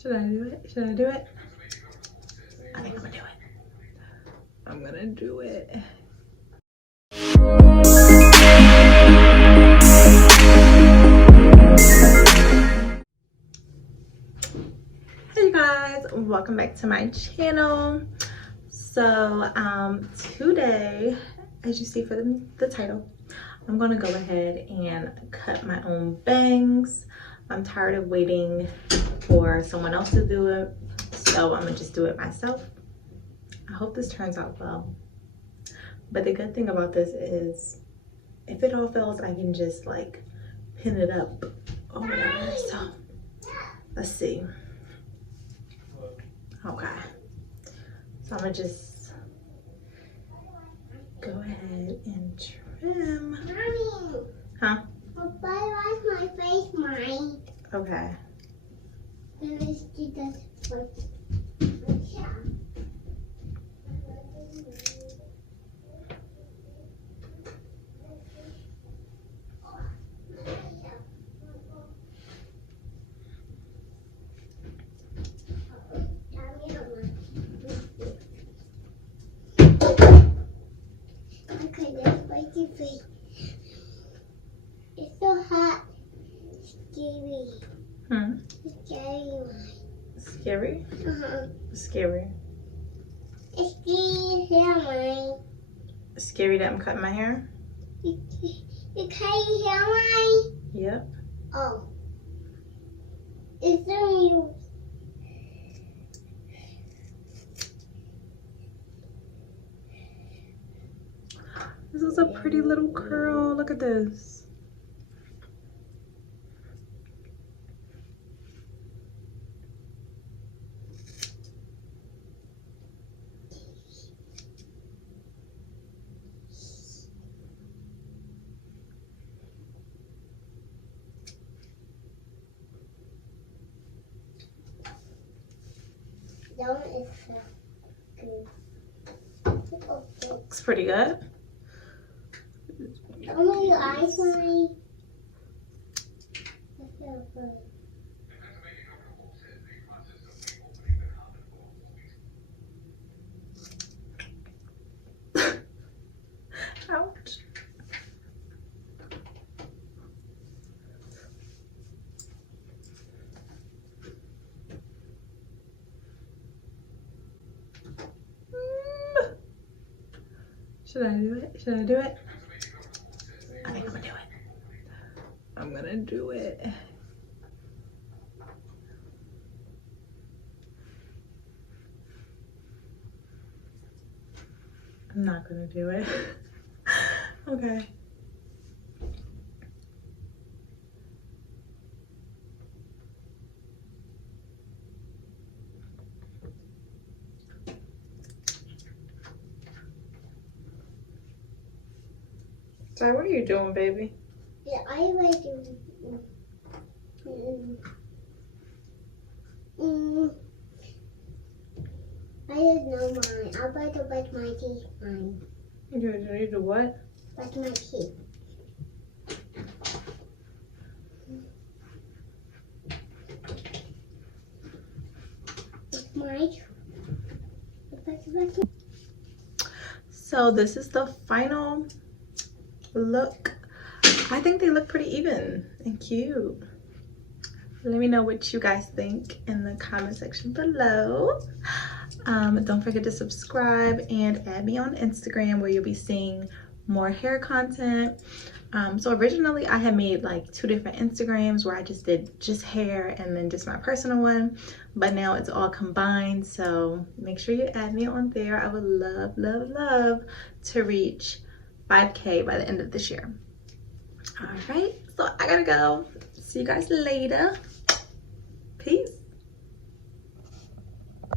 Should I do it? Should I do it? I think I'm gonna do it. I'm gonna do it. Hey you guys, welcome back to my channel. So today, as you see for the title, I'm gonna go ahead and cut my own bangs. I'm tired of waiting for someone else to do it, so I'm gonna just do it myself. I hope this turns out well. But the good thing about this is if it all fails, I can just like pin it up or whatever. So let's see. Okay, so I'm gonna just go ahead and trim. Mommy. Huh? Why was my face mine? Okay. Let's do this first. Okay, let's wait your face. It's so hot. Scary. Scary one. Scary? Uh-huh. Scary. It's scary hair mine. Scary that I'm cutting my hair? You cut your hair mine? Yep. Oh. It's on you. This is a pretty little curl. Look at this. That one is good. Okay. Looks pretty good. Only your eyes, mommy. That's so good. Ouch. Should I do it? Should I do it? I think I'm gonna do it. I'm gonna do it. I'm not gonna do it. Okay. Sorry, what are you doing, baby? Yeah, I like it. I just know mine. I'm about to brush my teeth mine. You do what? Brush my teeth. It's my turn. So this is the final look. I think they look pretty even and cute. Let me know what you guys think in the comment section below. Don't forget to subscribe and add me on Instagram where you'll be seeing more hair content. So originally I had made like 2 different Instagrams where I just did just hair and then just my personal one, but now it's all combined. So make sure you add me on there. I would love, love, love to reach 5K by the end of this year. All right, so I gotta go. See you guys later. Peace.